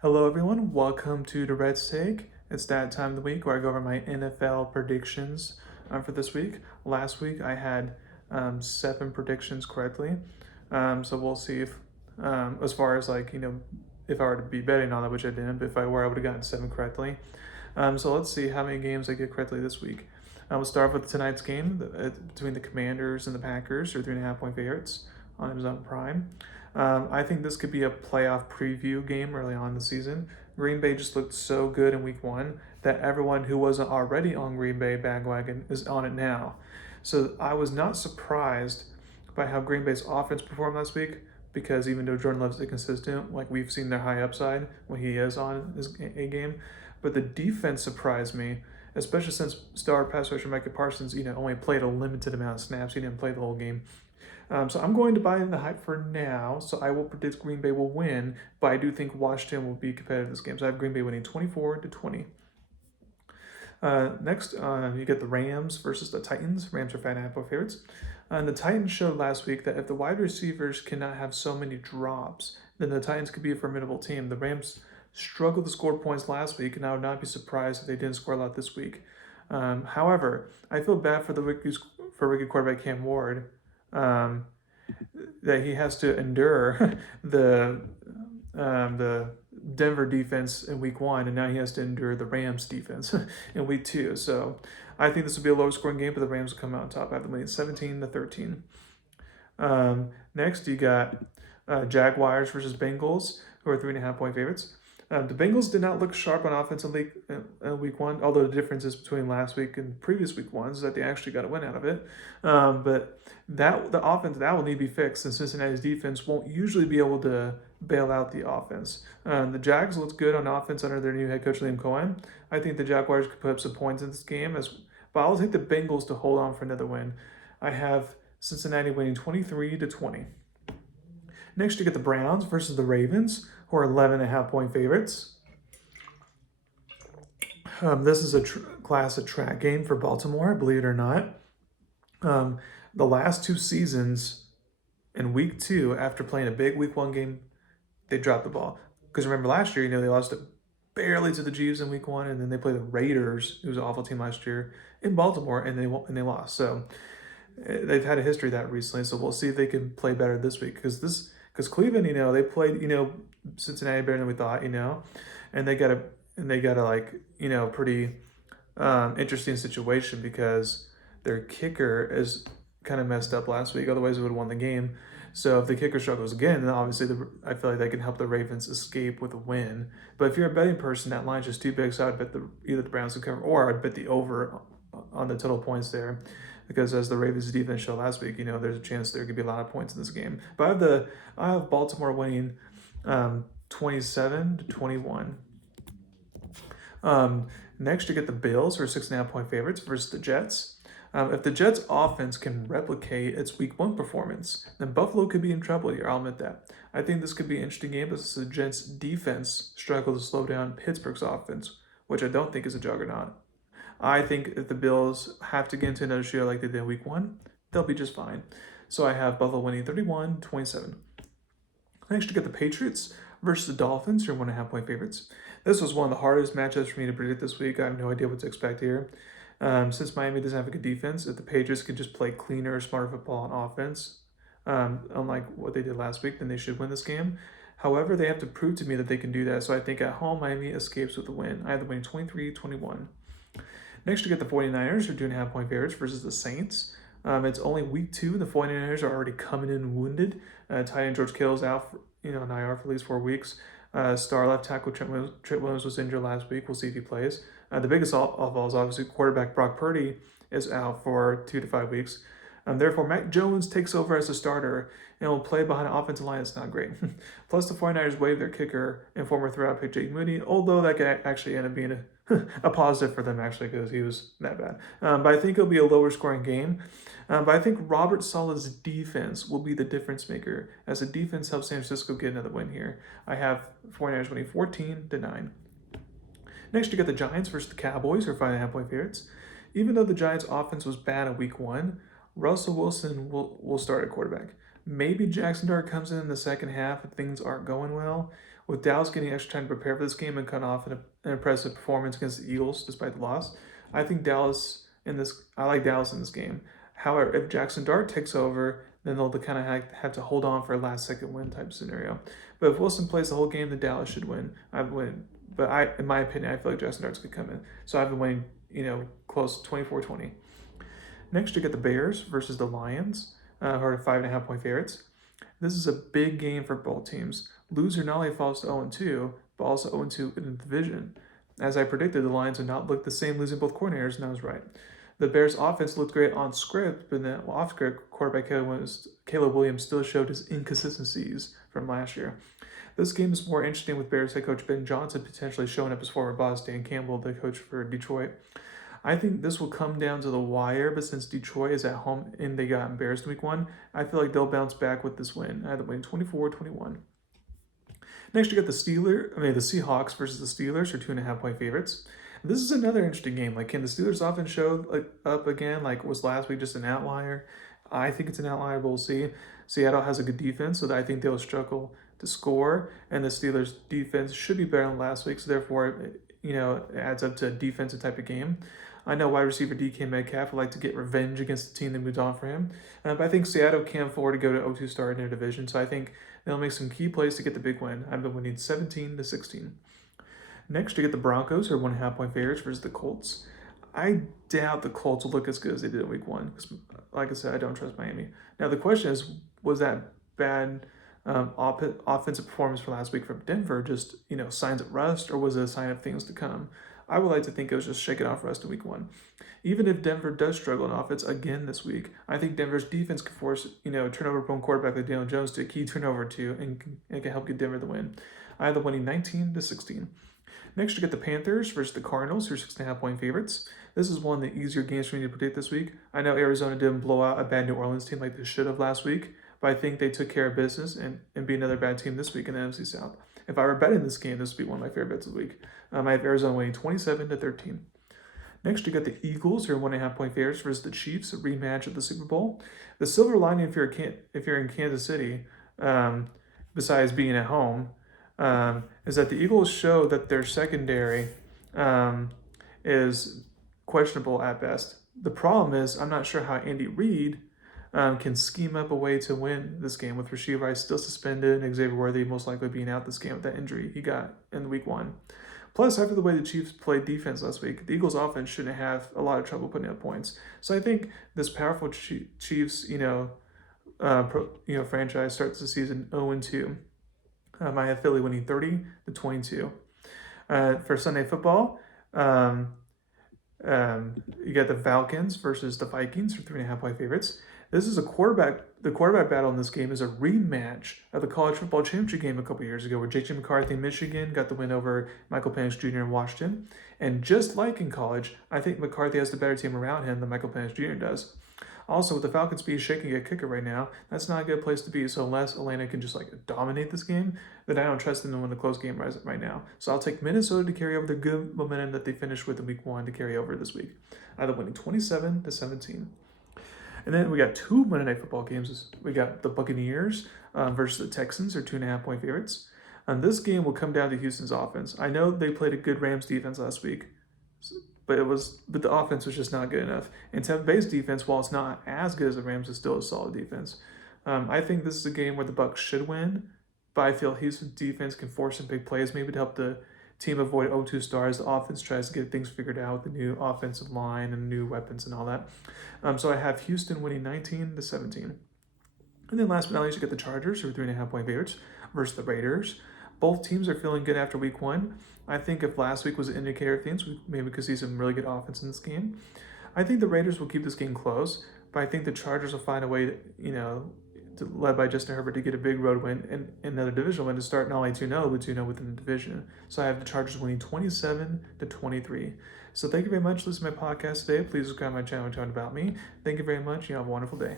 Hello, everyone. Welcome to Durrett's Take. It's that time of the week where I go over my NFL predictions for this week. Last week I had 7 predictions correctly. So we'll see if, as far as if I were to be betting on it, which I didn't, but if I were, I would have gotten 7 correctly. So let's see how many games I get correctly this week. We'll start with tonight's game between the Commanders and the Packers, or 3.5 point favorites on Amazon Prime. I think this could be a playoff preview game early on in the season. Green Bay just looked so good in week 1 that everyone who wasn't already on Green Bay bandwagon is on it now. So I was not surprised by how Green Bay's offense performed last week because even though Jordan Love's inconsistent, like we've seen their high upside when he is on his A game, but the defense surprised me, especially since star pass rusher Micah Parsons, only played a limited amount of snaps. He didn't play the whole game. So I'm going to buy in the hype for now. So I will predict Green Bay will win, but I do think Washington will be competitive in this game. So I have Green Bay winning 24-20. Next, you get the Rams versus the Titans. Rams are 5.5 point favorites. And the Titans showed last week that if the wide receivers cannot have so many drops, then the Titans could be a formidable team. The Rams struggled to score points last week, and I would not be surprised if they didn't score a lot this week. However, I feel bad for rookie quarterback Cam Ward, that he has to endure the Denver defense in week 1, and now he has to endure the Rams defense in week 2. So I think this will be a lower scoring game, but the Rams will come out on top. I have them winning 17-13. Next, you got Jaguars versus Bengals, who are 3.5 point favorites. The Bengals did not look sharp on offense in week 1, although the differences between last week and previous week ones is that they actually got a win out of it. But the offense that will need to be fixed, and Cincinnati's defense won't usually be able to bail out the offense. The Jags looked good on offense under their new head coach Liam Cohen. I think the Jaguars could put up some points in this game, but I'll take the Bengals to hold on for another win. I have Cincinnati winning 23-20. Next, you get the Browns versus the Ravens, who are 11.5 point favorites. This is a classic track game for Baltimore, believe it or not. The last 2 seasons in week 2, after playing a big week 1 game, they dropped the ball. Because remember last year, they lost it barely to the Chiefs in week 1, and then they played the Raiders, who was an awful team last year, in Baltimore, and they lost. So they've had a history of that recently. So we'll see if they can play better this week. Because Cleveland, they played, Cincinnati better than we thought, and they got a pretty interesting situation because their kicker is kind of messed up last week. Otherwise, they would have won the game. So if the kicker struggles again, then obviously I feel like they can help the Ravens escape with a win. But if you're a betting person, that line's just too big, so I'd bet either the Browns would cover, or I'd bet the over on the total points there. Because as the Ravens defense showed last week, there's a chance there could be a lot of points in this game. But I have Baltimore winning 27-21. Next, you get the Bills, who are 6.5 point favorites, versus the Jets. If the Jets' offense can replicate its week 1 performance, then Buffalo could be in trouble here. I'll admit that. I think this could be an interesting game because the Jets' defense struggled to slow down Pittsburgh's offense, which I don't think is a juggernaut. I think if the Bills have to get into another shootout like they did in week 1, they'll be just fine. So I have Buffalo winning 31-27. Next, you get the Patriots versus the Dolphins, who are 1.5 point favorites. This was one of the hardest matchups for me to predict this week. I have no idea what to expect here. Since Miami doesn't have a good defense, if the Patriots could just play cleaner, smarter football on offense, unlike what they did last week, then they should win this game. However, they have to prove to me that they can do that. So I think at home, Miami escapes with a win. I have them winning 23-21. Next, you get the 49ers, who are 2.5 point favorites, versus the Saints. It's only week 2, and the 49ers are already coming in wounded. Tight end George Kittle's out, on IR for at least 4 weeks. Star left tackle Trent Williams was injured last week. We'll see if he plays. The biggest of all is obviously quarterback Brock Purdy is out for 2 to 5 weeks. Therefore, Mac Jones takes over as a starter and will play behind an offensive line that's not great. Plus, the 49ers waived their kicker and former third-round pick Jake Moody, although that could actually end up being a positive for them, actually, because he was that bad. But I think it'll be a lower-scoring game. But I think Robert Saleh's defense will be the difference maker, as the defense helps San Francisco get another win here. I have 49ers winning 14-9. Next, you got the Giants versus the Cowboys, who are 5.5 point favorites. Even though the Giants' offense was bad in week 1, Russell Wilson will start at quarterback. Maybe Jackson Dart comes in the second half if things aren't going well, With Dallas getting extra time to prepare for this game and cut off an impressive performance against the Eagles despite the loss, I like Dallas in this game. However, if Jackson Dart takes over, then they'll kind of have to hold on for a last second win type scenario. But if Wilson plays the whole game, then Dallas should win. In my opinion, I feel like Jackson Dart's could come in. So I've been winning, close 24-20. Next, you get the Bears versus the Lions, who are 5.5 point favorites. This is a big game for both teams. Loser not only falls to 0-2, but also 0-2 in the division. As I predicted, the Lions would not look the same losing both coordinators, and I was right. The Bears' offense looked great on script, but then off script, quarterback Caleb Williams still showed his inconsistencies from last year. This game is more interesting with Bears head coach Ben Johnson potentially showing up as former boss Dan Campbell, the coach for Detroit. I think this will come down to the wire, but since Detroit is at home and they got embarrassed in week 1, I feel like they'll bounce back with this win. I had them win 24-21. Next, you got the Seahawks versus the Steelers, are 2.5 point favorites. This is another interesting game. Like, can the Steelers offense show up again? Like, was last week just an outlier? I think it's an outlier, but we'll see. Seattle has a good defense, so I think they'll struggle to score, and the Steelers' defense should be better than last week, so therefore, it adds up to a defensive type of game. I know wide receiver DK Metcalf would like to get revenge against the team that moved on for him, but I think Seattle can afford to go to 0-2 start in their division, so I think they'll make some key plays to get the big win. I've been winning 17-16. Next, you get the Broncos, who are 1.5 point favorites, versus the Colts. I doubt the Colts will look as good as they did in week 1, because, like I said, I don't trust Miami. Now, the question is, was that bad offensive performance from last week from Denver just, signs of rust, or was it a sign of things to come? I would like to think it was just shaking off rust in week 1. Even if Denver does struggle in offense again this week, I think Denver's defense can force, turnover-prone quarterback like Daniel Jones to a key turnover too, and can help get Denver the win. I have them winning 19-16. Next, you get the Panthers versus the Cardinals, who are 6.5 point favorites. This is one of the easier games for me to predict this week. I know Arizona didn't blow out a bad New Orleans team like they should have last week, but I think they took care of business and be another bad team this week in the NFC South. If I were betting this game, this would be one of my favorite bets of the week. I have Arizona winning 27-13. Next, you got the Eagles, who are 1.5 point favorites, versus the Chiefs, a rematch of the Super Bowl. The silver lining if you're in Kansas City, besides being at home, is that the Eagles show that their secondary is questionable at best. The problem is I'm not sure how Andy Reid can scheme up a way to win this game with Rashee Rice still suspended and Xavier Worthy most likely being out this game with that injury he got in week 1. Plus, after the way the Chiefs played defense last week, the Eagles offense shouldn't have a lot of trouble putting up points. So I think this powerful Chiefs, franchise starts the season 0-2. I have Philly winning 30-22. For Sunday football, you got the Falcons versus the Vikings for 3.5 point favorites. This is the quarterback battle in this game is a rematch of the college football championship game a couple years ago, where J.J. McCarthy in Michigan got the win over Michael Penix Jr. in Washington. And just like in college, I think McCarthy has the better team around him than Michael Penix Jr. does. Also, with the Falcons being shaking a kicker right now, that's not a good place to be. So unless Atlanta can just dominate this game, then I don't trust them to win the close game right now. So I'll take Minnesota to carry over the good momentum that they finished with in week 1 to carry over this week. Either winning 27-17. And then we got 2 Monday Night Football games. We got the Buccaneers versus the Texans, are 2.5 point favorites. And this game will come down to Houston's offense. I know they played a good Rams defense last week, but the offense was just not good enough. And Tampa Bay's defense, while it's not as good as the Rams, is still a solid defense. I think this is a game where the Bucs should win, but I feel Houston's defense can force some big plays, maybe to help the team avoid 0-2 stars. The offense tries to get things figured out with the new offensive line and new weapons and all that. So I have Houston winning 19-17. And then last but not least, you get the Chargers, who are 3.5 point favorites, versus the Raiders. Both teams are feeling good after week 1. I think if last week was an indicator of things, we maybe could see some really good offense in this game. I think the Raiders will keep this game close, but I think the Chargers will find a way led by Justin Herbert, to get a big road win and another divisional win to start not only 2-0, but 2-0 within the division. So I have the Chargers winning 27-23. So thank you very much for listening to my podcast today. Please subscribe to my channel and tell me about me. Thank you very much. You have a wonderful day.